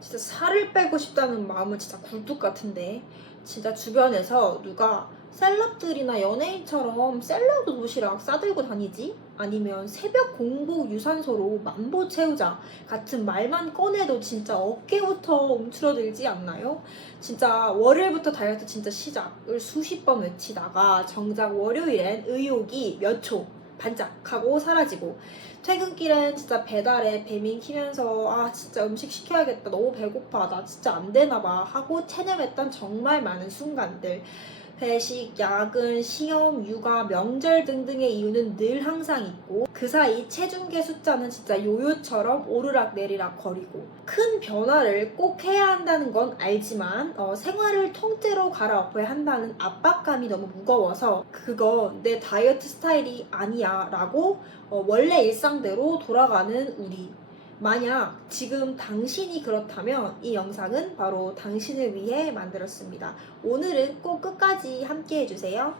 진짜 살을 빼고 싶다는 마음은 진짜 굴뚝 같은데, 진짜 주변에서 누가 셀럽들이나 연예인처럼 샐러드 도시락 싸들고 다니지? 아니면 새벽 공복 유산소로 만보 채우자 같은 말만 꺼내도 진짜 어깨부터 움츠러들지 않나요? 진짜 월요일부터 다이어트 진짜 시작을 수십 번 외치다가 정작 월요일엔 의욕이 몇 초 반짝하고 사라지고, 퇴근길엔 진짜 배달에 배민 키면서 아 진짜 음식 시켜야겠다, 너무 배고파, 나 진짜 안 되나 봐 하고 체념했던 정말 많은 순간들. 회식, 야근, 시험, 육아, 명절 등등의 이유는 늘 항상 있고, 그 사이 체중계 숫자는 진짜 요요처럼 오르락 내리락 거리고, 큰 변화를 꼭 해야 한다는 건 알지만 생활을 통째로 갈아엎어야 한다는 압박감이 너무 무거워서 그건 내 다이어트 스타일이 아니야 라고 원래 일상대로 돌아가는 우리. 만약 지금 당신이 그렇다면 이 영상은 바로 당신을 위해 만들었습니다. 오늘은 꼭 끝까지 함께 해주세요.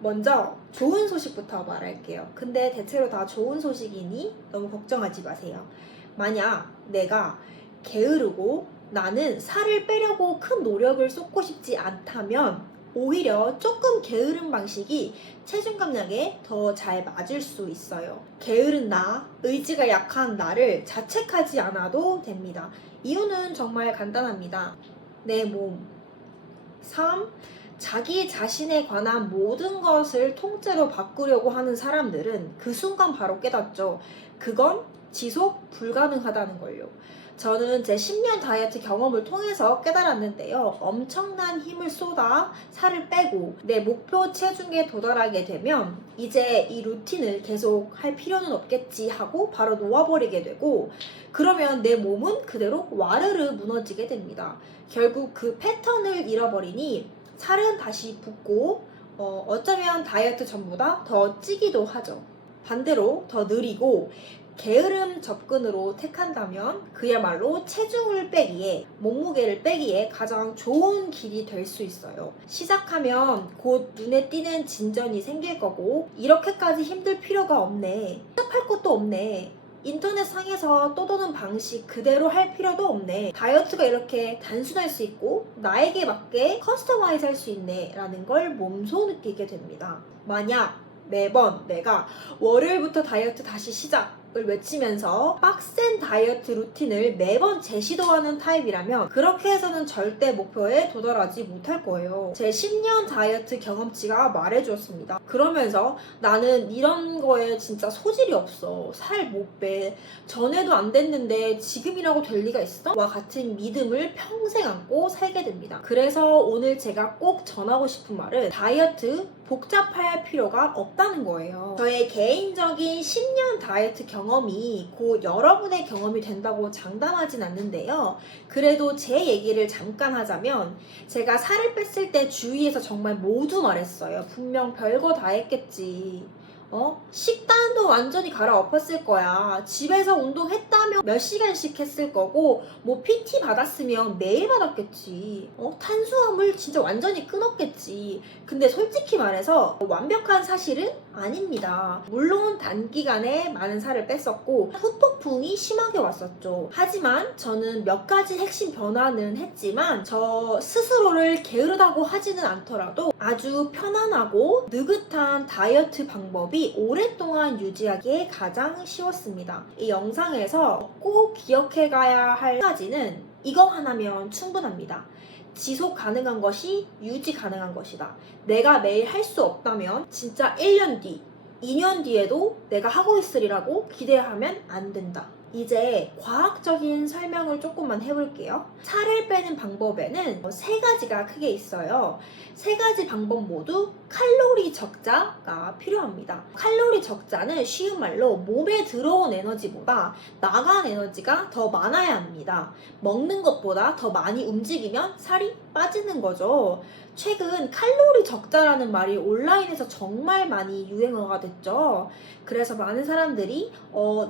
먼저 좋은 소식부터 말할게요. 근데 대체로 다 좋은 소식이니 너무 걱정하지 마세요. 만약 내가 게으르고 나는 살을 빼려고 큰 노력을 쏟고 싶지 않다면 오히려 조금 게으른 방식이 체중 감량에 더 잘 맞을 수 있어요. 게으른 나, 의지가 약한 나를 자책하지 않아도 됩니다. 이유는 정말 간단합니다. 내 몸. 3. 자기 자신에 관한 모든 것을 통째로 바꾸려고 하는 사람들은 그 순간 바로 깨닫죠. 그건 지속 불가능하다는 걸요. 저는 제 10년 다이어트 경험을 통해서 깨달았는데요. 엄청난 힘을 쏟아 살을 빼고 내 목표 체중에 도달하게 되면 이제 이 루틴을 계속 할 필요는 없겠지 하고 바로 놓아버리게 되고, 그러면 내 몸은 그대로 와르르 무너지게 됩니다. 결국 그 패턴을 잃어버리니 살은 다시 붓고 어쩌면 다이어트 전보다 더 찌기도 하죠. 반대로 더 느리고 게으름 접근으로 택한다면 그야말로 체중을 빼기에, 몸무게를 빼기에 가장 좋은 길이 될 수 있어요. 시작하면 곧 눈에 띄는 진전이 생길 거고, 이렇게까지 힘들 필요가 없네, 답할 것도 없네, 인터넷 상에서 떠도는 방식 그대로 할 필요도 없네, 다이어트가 이렇게 단순할 수 있고 나에게 맞게 커스터마이즈 할 수 있네 라는 걸 몸소 느끼게 됩니다. 만약 매번 내가 월요일부터 다이어트 다시 시작을 외치면서 빡센 다이어트 루틴을 매번 재시도하는 타입이라면 그렇게 해서는 절대 목표에 도달하지 못할 거예요. 제 10년 다이어트 경험치가 말해주었습니다. 그러면서 나는 이런 거에 진짜 소질이 없어, 살 못 빼, 전에도 안 됐는데 지금이라고 될 리가 있어? 와 같은 믿음을 평생 안고 살게 됩니다. 그래서 오늘 제가 꼭 전하고 싶은 말은 다이어트 복잡할 필요가 없다는 거예요. 저의 개인적인 10년 다이어트 경험이 곧 여러분의 경험이 된다고 장담하진 않는데요. 그래도 제 얘기를 잠깐 하자면, 제가 살을 뺐을 때 주위에서 정말 모두 말했어요. 분명 별거 다 했겠지. 식단도 완전히 갈아엎었을 거야. 집에서 운동했다면 몇 시간씩 했을 거고, 뭐 PT 받았으면 매일 받았겠지. 탄수화물 진짜 완전히 끊었겠지. 근데 솔직히 말해서 완벽한 사실은 아닙니다. 물론 단기간에 많은 살을 뺐었고 후폭풍이 심하게 왔었죠. 하지만 저는 몇 가지 핵심 변화는 했지만 저 스스로를 게으르다고 하지는 않더라도 아주 편안하고 느긋한 다이어트 방법이 오랫동안 유지하기에 가장 쉬웠습니다. 이 영상에서 꼭 기억해 가야 할 가지는 이거 하나면 충분합니다. 지속 가능한 것이 유지 가능한 것이다. 내가 매일 할 수 없다면 진짜 1년 뒤, 2년 뒤에도 내가 하고 있으리라고 기대하면 안 된다. 이제 과학적인 설명을 조금만 해볼게요. 살을 빼는 방법에는 세 가지가 크게 있어요. 세 가지 방법 모두 칼로리 적자가 필요합니다. 칼로리 적자는 쉬운 말로 몸에 들어온 에너지보다 나간 에너지가 더 많아야 합니다. 먹는 것보다 더 많이 움직이면 살이 빠지는 거죠. 최근 칼로리 적자라는 말이 온라인에서 정말 많이 유행어가 됐죠. 그래서 많은 사람들이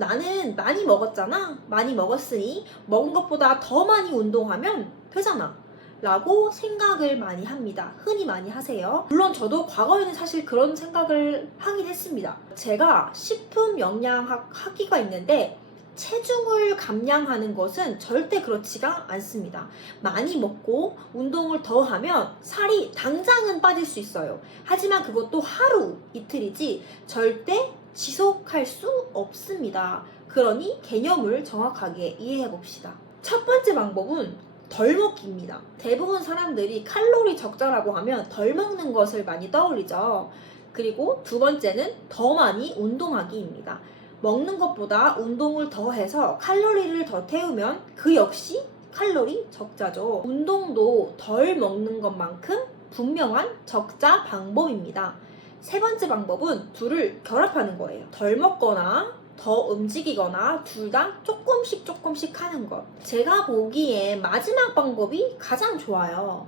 나는 많이 먹었잖아, 많이 먹었으니 먹은 것보다 더 많이 운동하면 되잖아 라고 생각을 많이 합니다. 흔히 많이 하세요. 물론 저도 과거에는 사실 그런 생각을 하긴 했습니다. 제가 식품 영양학 학위가 있는데 체중을 감량하는 것은 절대 그렇지가 않습니다. 많이 먹고 운동을 더 하면 살이 당장은 빠질 수 있어요. 하지만 그것도 하루, 이틀이지 절대 지속할 수 없습니다. 그러니 개념을 정확하게 이해해 봅시다. 첫 번째 방법은 덜 먹기입니다. 대부분 사람들이 칼로리 적자라고 하면 덜 먹는 것을 많이 떠올리죠. 그리고 두 번째는 더 많이 운동하기입니다. 먹는 것보다 운동을 더 해서 칼로리를 더 태우면 그 역시 칼로리 적자죠. 운동도 덜 먹는 것만큼 분명한 적자 방법입니다. 세 번째 방법은 둘을 결합하는 거예요. 덜 먹거나 더 움직이거나 둘 다 조금씩 하는 것. 제가 보기에 마지막 방법이 가장 좋아요.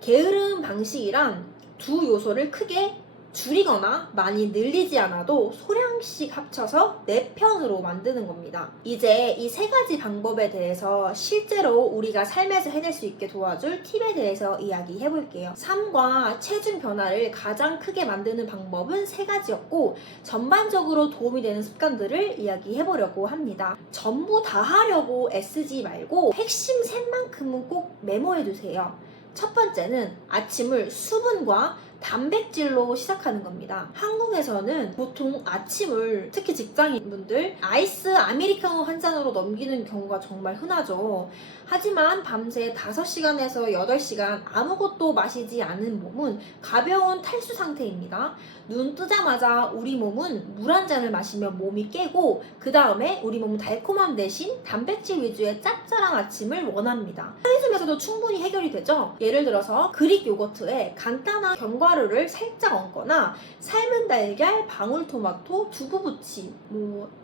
게으름 방식이란 두 요소를 크게 줄이거나 많이 늘리지 않아도 소량씩 합쳐서 내 편으로 만드는 겁니다. 이제 이 세 가지 방법에 대해서 실제로 우리가 삶에서 해낼 수 있게 도와줄 팁에 대해서 이야기해 볼게요. 삶과 체중 변화를 가장 크게 만드는 방법은 세 가지였고 전반적으로 도움이 되는 습관들을 이야기해 보려고 합니다. 전부 다 하려고 애쓰지 말고 핵심 셋만큼은 꼭 메모해 두세요. 첫 번째는 아침을 수분과 단백질로 시작하는 겁니다. 한국에서는 보통 아침을 특히 직장인분들 아이스 아메리카노 한 잔으로 넘기는 경우가 정말 흔하죠. 하지만 밤새 5시간에서 8시간 아무것도 마시지 않은 몸은 가벼운 탈수 상태입니다. 눈 뜨자마자 우리 몸은 물 한 잔을 마시면 몸이 깨고 그 다음에 우리 몸은 달콤함 대신 단백질 위주의 짭짤한 아침을 원합니다. 편의점에서도 충분히 해결이 되죠. 예를 들어서 그릭 요거트에 간단한 견과류를 살짝 얹거나 삶은 달걀, 방울토마토, 두부부침,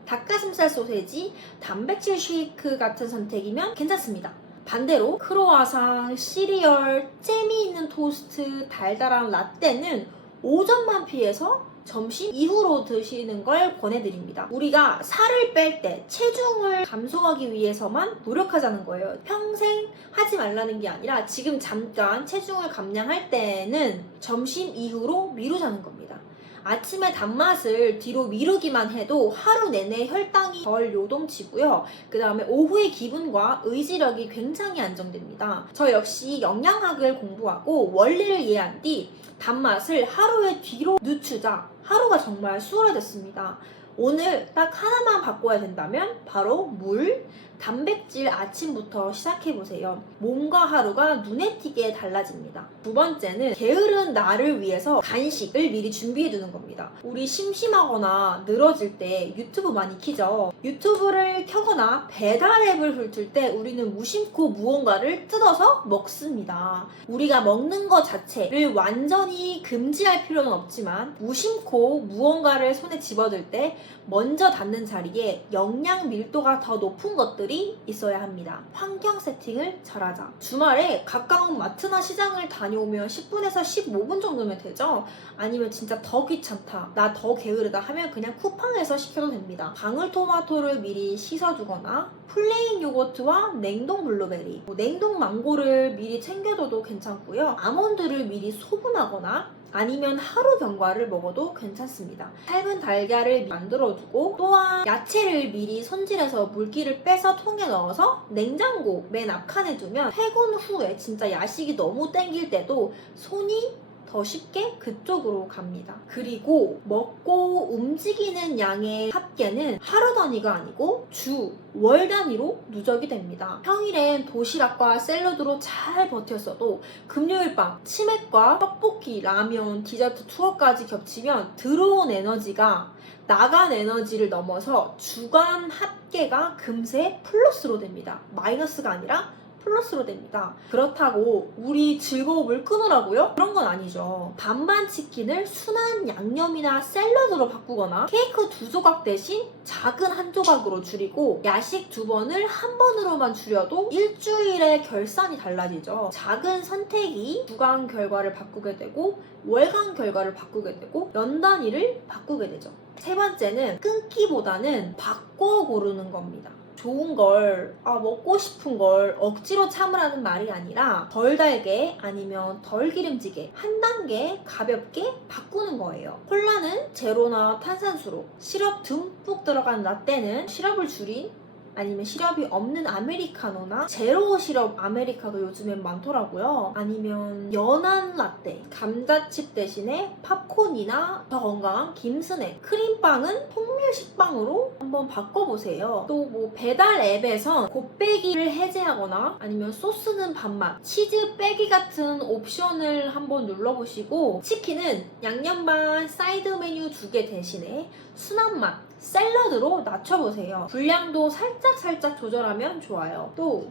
닭가슴살 소세지, 단백질 쉐이크 같은 선택이면 괜찮습니다. 반대로 크로와상, 시리얼, 잼이 있는 토스트, 달달한 라떼는 오전만 피해서 점심 이후로 드시는 걸 권해드립니다. 우리가 살을 뺄 때 체중을 감소하기 위해서만 노력하자는 거예요. 평생 하지 말라는 게 아니라 지금 잠깐 체중을 감량할 때는 점심 이후로 미루자는 겁니다. 아침에 단맛을 뒤로 미루기만 해도 하루 내내 혈당이 덜 요동치고요. 그 다음에 오후의 기분과 의지력이 굉장히 안정됩니다. 저 역시 영양학을 공부하고 원리를 이해한 뒤 단맛을 하루에 뒤로 늦추자 하루가 정말 수월해졌습니다. 오늘 딱 하나만 바꿔야 된다면 바로 물, 단백질 아침부터 시작해보세요. 몸과 하루가 눈에 띄게 달라집니다. 두 번째는 게으른 나를 위해서 간식을 미리 준비해두는 겁니다. 우리 심심하거나 늘어질 때 유튜브 많이 키죠. 유튜브를 켜거나 배달 앱을 훑을 때 우리는 무심코 무언가를 뜯어서 먹습니다. 우리가 먹는 것 자체를 완전히 금지할 필요는 없지만 무심코 무언가를 손에 집어들 때 먼저 닿는 자리에 영양 밀도가 더 높은 것들이 있어야 합니다. 환경 세팅을 잘하자. 주말에 가까운 마트나 시장을 다녀오면 10분에서 15분 정도면 되죠? 아니면 진짜 더 귀찮다, 나 더 게으르다 하면 그냥 쿠팡에서 시켜도 됩니다. 방울토마토를 미리 씻어두거나 플레인 요거트와 냉동 블루베리, 냉동 망고를 미리 챙겨둬도 괜찮고요. 아몬드를 미리 소분하거나 아니면 하루 견과를 먹어도 괜찮습니다. 삶은 달걀을 만들어두고 또한 야채를 미리 손질해서 물기를 빼서 통에 넣어서 냉장고 맨 앞칸에 두면 퇴근 후에 진짜 야식이 너무 땡길 때도 손이 더 쉽게 그쪽으로 갑니다. 그리고 먹고 움직이는 양의 합계는 하루 단위가 아니고 주, 월 단위로 누적이 됩니다. 평일엔 도시락과 샐러드로 잘 버텼어도 금요일 밤 치맥과 떡볶이, 라면, 디저트 투어까지 겹치면 들어온 에너지가 나간 에너지를 넘어서 주간 합계가 금세 플러스로 됩니다. 마이너스가 아니라 플러스로 됩니다. 그렇다고 우리 즐거움을 끊으라고요? 그런 건 아니죠. 반반 치킨을 순한 양념이나 샐러드로 바꾸거나 케이크 2조각 대신 작은 한 조각으로 줄이고 야식 2번을 한 번으로만 줄여도 일주일의 결산이 달라지죠. 작은 선택이 주간 결과를 바꾸게 되고 월간 결과를 바꾸게 되고 연 단위를 바꾸게 되죠. 세 번째는 끊기보다는 바꿔 고르는 겁니다. 좋은 걸, 먹고 싶은 걸 억지로 참으라는 말이 아니라 덜 달게 아니면 덜 기름지게 한 단계 가볍게 바꾸는 거예요. 콜라는 제로나 탄산수로, 시럽 듬뿍 들어간 라떼는 시럽을 줄인 아니면 시럽이 없는 아메리카노나 제로 시럽 아메리카노 요즘엔 많더라고요. 아니면 연한 라떼, 감자칩 대신에 팝콘이나 더 건강한 김스낵, 크림빵은 통밀 식빵으로 한번 바꿔보세요. 또 뭐 배달 앱에선 곱빼기를 해제하거나 아니면 소스는 반맛, 치즈 빼기 같은 옵션을 한번 눌러보시고, 치킨은 양념 반 사이드 메뉴 2개 대신에 순한 맛 샐러드로 낮춰보세요. 분량도 살짝 조절하면 좋아요. 또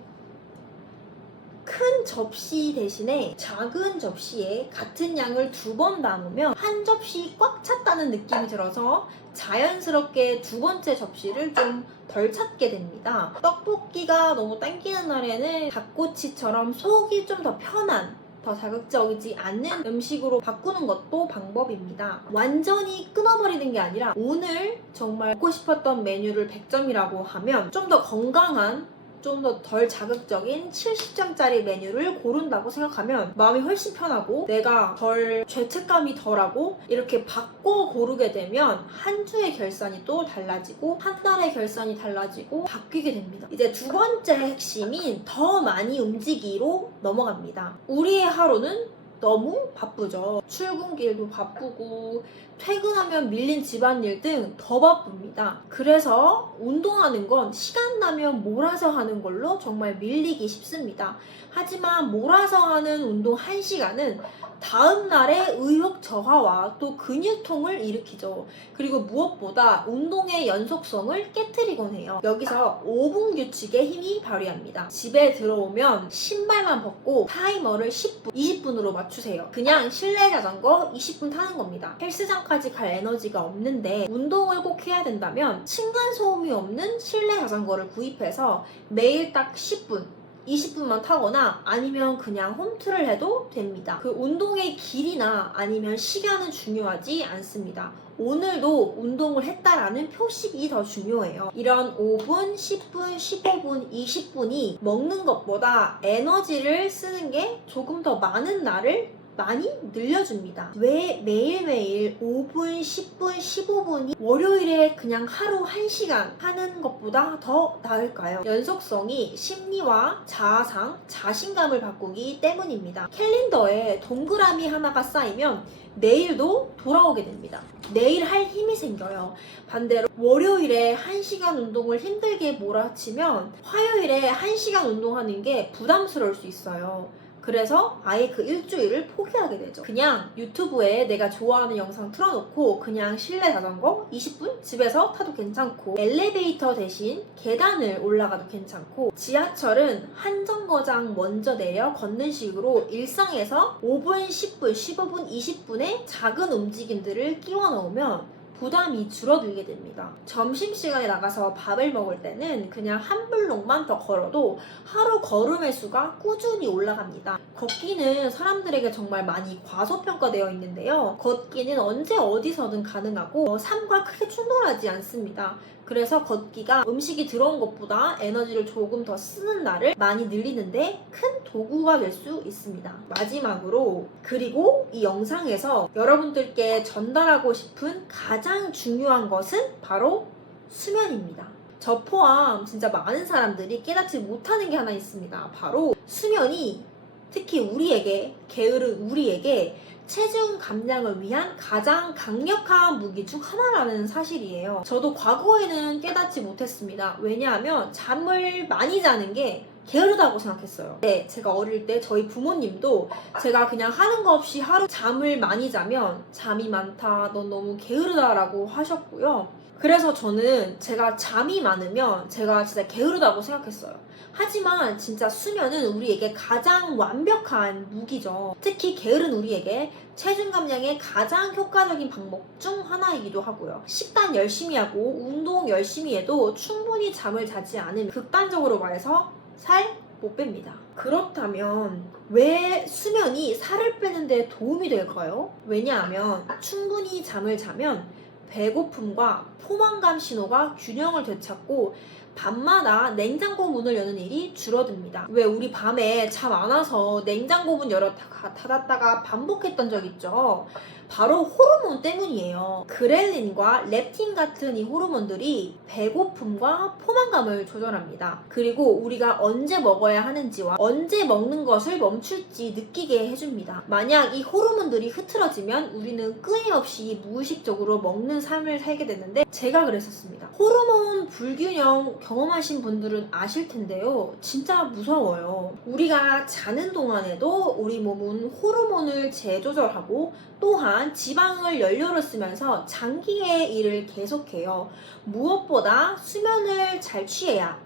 큰 접시 대신에 작은 접시에 같은 양을 2번 나누면 한 접시 꽉 찼다는 느낌이 들어서 자연스럽게 2번째 접시를 좀 덜 찾게 됩니다. 떡볶이가 너무 당기는 날에는 닭꼬치처럼 속이 좀 더 편한, 더 자극적이지 않는 음식으로 바꾸는 것도 방법입니다. 완전히 끊어버리는 게 아니라 오늘 정말 먹고 싶었던 메뉴를 100점이라고 하면 좀 더 건강한, 좀 더 덜 자극적인 70점짜리 메뉴를 고른다고 생각하면 마음이 훨씬 편하고 내가 덜 죄책감이 덜하고, 이렇게 바꿔 고르게 되면 한 주의 결산이 또 달라지고 한 달의 결산이 달라지고 바뀌게 됩니다. 이제 2번째 핵심인 더 많이 움직이기로 넘어갑니다. 우리의 하루는 너무 바쁘죠. 출근길도 바쁘고 퇴근하면 밀린 집안일 등 더 바쁩니다. 그래서 운동하는 건 시간 나면 몰아서 하는 걸로 정말 밀리기 쉽습니다. 하지만 몰아서 하는 운동 1시간은 다음 날의 의욕 저하와 또 근육통을 일으키죠. 그리고 무엇보다 운동의 연속성을 깨트리곤 해요. 여기서 5분 규칙의 힘이 발휘합니다. 집에 들어오면 신발만 벗고 타이머를 10분, 20분으로 맞추세요. 그냥 실내 자전거 20분 타는 겁니다. 헬스장까지 갈 에너지가 없는데 운동을 꼭 해야 된다면 층간소음이 없는 실내 자전거를 구입해서 매일 딱 10분, 20분만 타거나 아니면 그냥 홈트를 해도 됩니다. 그 운동의 길이나 아니면 시간은 중요하지 않습니다. 오늘도 운동을 했다라는 표식이 더 중요해요. 이런 5분, 10분, 15분, 20분이 먹는 것보다 에너지를 쓰는 게 조금 더 많은 날을 많이 늘려줍니다. 왜 매일매일 5분, 10분, 15분이 월요일에 그냥 하루 1시간 하는 것보다 더 나을까요? 연속성이 심리와 자아상, 자신감을 바꾸기 때문입니다. 캘린더에 동그라미 하나가 쌓이면 내일도 돌아오게 됩니다. 내일 할 힘이 생겨요. 반대로 월요일에 1시간 운동을 힘들게 몰아치면 화요일에 1시간 운동하는 게 부담스러울 수 있어요. 그래서 아예 그 일주일을 포기하게 되죠. 그냥 유튜브에 내가 좋아하는 영상 틀어놓고 그냥 실내 자전거 20분 집에서 타도 괜찮고, 엘리베이터 대신 계단을 올라가도 괜찮고, 지하철은 한 정거장 먼저 내려 걷는 식으로 일상에서 5분, 10분, 15분, 20분의 작은 움직임들을 끼워 넣으면 부담이 줄어들게 됩니다. 점심시간에 나가서 밥을 먹을 때는 그냥 한 블록만 더 걸어도 하루 걸음의 수가 꾸준히 올라갑니다. 걷기는 사람들에게 정말 많이 과소평가되어 있는데요. 걷기는 언제 어디서든 가능하고 삶과 크게 충돌하지 않습니다. 그래서 걷기가 음식이 들어온 것보다 에너지를 조금 더 쓰는 날을 많이 늘리는데 큰 도구가 될 수 있습니다. 마지막으로, 그리고 이 영상에서 여러분들께 전달하고 싶은 가장 중요한 것은 바로 수면입니다. 저 포함 진짜 많은 사람들이 깨닫지 못하는 게 하나 있습니다. 바로 수면이 특히 우리에게, 게으른 우리에게 체중 감량을 위한 가장 강력한 무기 중 하나라는 사실이에요. 저도 과거에는 깨닫지 못했습니다. 왜냐하면 잠을 많이 자는 게 게으르다고 생각했어요. 네, 제가 어릴 때 저희 부모님도 제가 그냥 하는 거 없이 하루 잠을 많이 자면 잠이 많다, 넌 너무 게으르다라고 하셨고요. 그래서 저는 제가 잠이 많으면 제가 진짜 게으르다고 생각했어요. 하지만 진짜 수면은 우리에게 가장 완벽한 무기죠. 특히 게으른 우리에게 체중 감량의 가장 효과적인 방법 중 하나이기도 하고요. 식단 열심히 하고 운동 열심히 해도 충분히 잠을 자지 않으면 극단적으로 말해서 살 못 뺍니다. 그렇다면 왜 수면이 살을 빼는 데 도움이 될까요? 왜냐하면 충분히 잠을 자면 배고픔과 포만감 신호가 균형을 되찾고 밤마다 냉장고 문을 여는 일이 줄어듭니다. 왜 우리 밤에 잠 안 와서 냉장고 문 열었다가 닫았다가 반복했던 적 있죠? 바로 호르몬 때문이에요. 그렐린과 렙틴 같은 이 호르몬들이 배고픔과 포만감을 조절합니다. 그리고 우리가 언제 먹어야 하는지와 언제 먹는 것을 멈출지 느끼게 해줍니다. 만약 이 호르몬들이 흐트러지면 우리는 끊임없이 무의식적으로 먹는 삶을 살게 되는데 제가 그랬었습니다. 호르몬 불균형 경험하신 분들은 아실 텐데요. 진짜 무서워요. 우리가 자는 동안에도 우리 몸은 호르몬을 재조절하고 또한 지방을 연료로 쓰면서 장기의 일을 계속해요. 무엇보다 수면을 잘 자야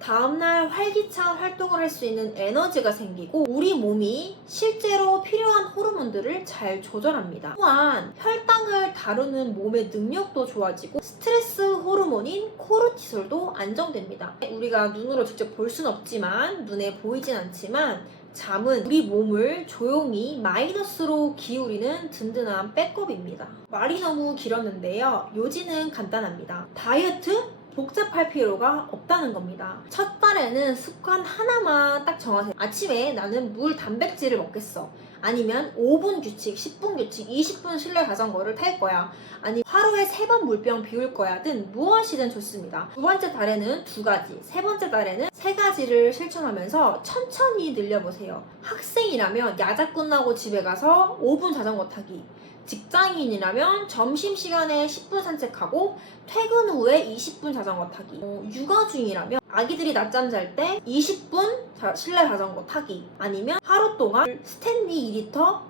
다음날 활기찬 활동을 할 수 있는 에너지가 생기고 우리 몸이 실제로 필요한 호르몬들을 잘 조절합니다. 또한 혈당을 다루는 몸의 능력도 좋아지고 스트레스 호르몬인 코르티솔도 안정됩니다. 우리가 눈으로 직접 볼 순 없지만 눈에 보이진 않지만 잠은 우리 몸을 조용히 마이너스로 기울이는 든든한 백업입니다. 말이 너무 길었는데요. 요지는 간단합니다. 다이어트? 복잡할 필요가 없다는 겁니다. 첫 달에는 습관 하나만 딱 정하세요. 아침에 나는 물 단백질을 먹겠어. 아니면 5분 규칙, 10분 규칙, 20분 실내 자전거를 탈 거야. 아니 하루에 3번 물병 비울 거야 등 무엇이든 좋습니다. 두 번째 달에는 2가지, 세 번째 달에는 3가지를 실천하면서 천천히 늘려보세요. 학생이라면 야자 끝나고 집에 가서 5분 자전거 타기, 직장인이라면 점심시간에 10분 산책하고 퇴근 후에 20분 자전거 타기, 육아 중이라면 아기들이 낮잠 잘 때 20분 실내 자전거 타기, 아니면 하루 동안 스탠리 2리터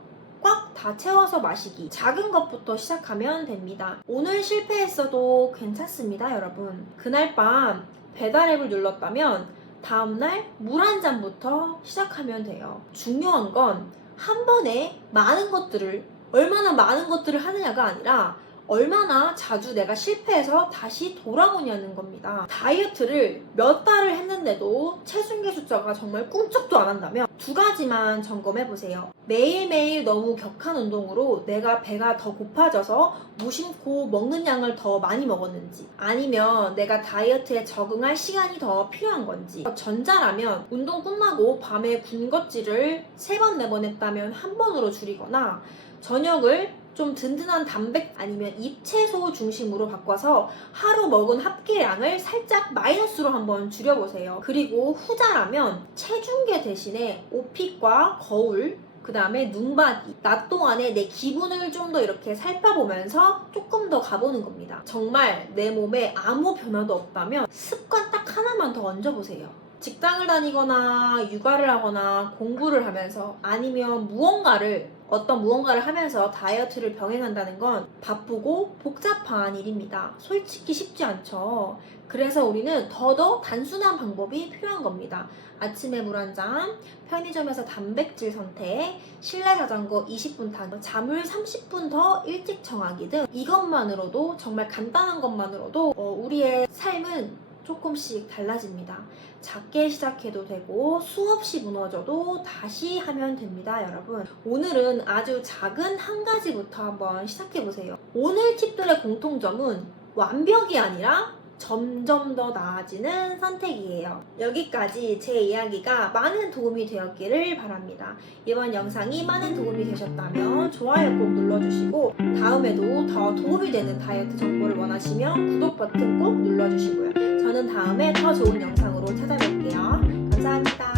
꽉 다 채워서 마시기. 작은 것부터 시작하면 됩니다. 오늘 실패했어도 괜찮습니다, 여러분. 그날 밤 배달앱을 눌렀다면 다음날 물 한 잔부터 시작하면 돼요. 중요한 건 한 번에 얼마나 많은 것들을 하느냐가 아니라 얼마나 자주 내가 실패해서 다시 돌아오냐는 겁니다. 다이어트를 몇 달을 했는데도 체중계 숫자가 정말 꿈쩍도 안 한다면 2가지만 점검해보세요. 매일매일 너무 격한 운동으로 내가 배가 더 고파져서 무심코 먹는 양을 더 많이 먹었는지, 아니면 내가 다이어트에 적응할 시간이 더 필요한 건지. 전자라면 운동 끝나고 밤에 군것질을 3번, 4번 했다면 1번으로 줄이거나 저녁을 좀 든든한 단백 아니면 잎채소 중심으로 바꿔서 하루 먹은 합계량을 살짝 마이너스로 한번 줄여보세요. 그리고 후자라면 체중계 대신에 옷핏과 거울, 그 다음에 눈바디, 낮 동안에 내 기분을 좀 더 이렇게 살펴보면서 조금 더 가보는 겁니다. 정말 내 몸에 아무 변화도 없다면 습관 딱 하나만 더 얹어보세요. 직장을 다니거나 육아를 하거나 공부를 하면서 아니면 어떤 무언가를 하면서 다이어트를 병행한다는 건 바쁘고 복잡한 일입니다. 솔직히 쉽지 않죠. 그래서 우리는 더더 단순한 방법이 필요한 겁니다. 아침에 물 한 잔, 편의점에서 단백질 선택, 실내 자전거 20분 타기, 잠을 30분 더 일찍 정하기 등 이것만으로도 정말 간단한 것만으로도 우리의 삶은 조금씩 달라집니다. 작게 시작해도 되고 수없이 무너져도 다시 하면 됩니다, 여러분. 오늘은 아주 작은 한 가지부터 한번 시작해보세요. 오늘 팁들의 공통점은 완벽이 아니라 점점 더 나아지는 선택이에요. 여기까지 제 이야기가 많은 도움이 되었기를 바랍니다. 이번 영상이 많은 도움이 되셨다면 좋아요 꼭 눌러주시고 다음에도 더 도움이 되는 다이어트 정보를 원하시면 구독 버튼 꼭 눌러주시고요. 저는 다음에 더 좋은 영상으로 찾아뵐게요. 감사합니다.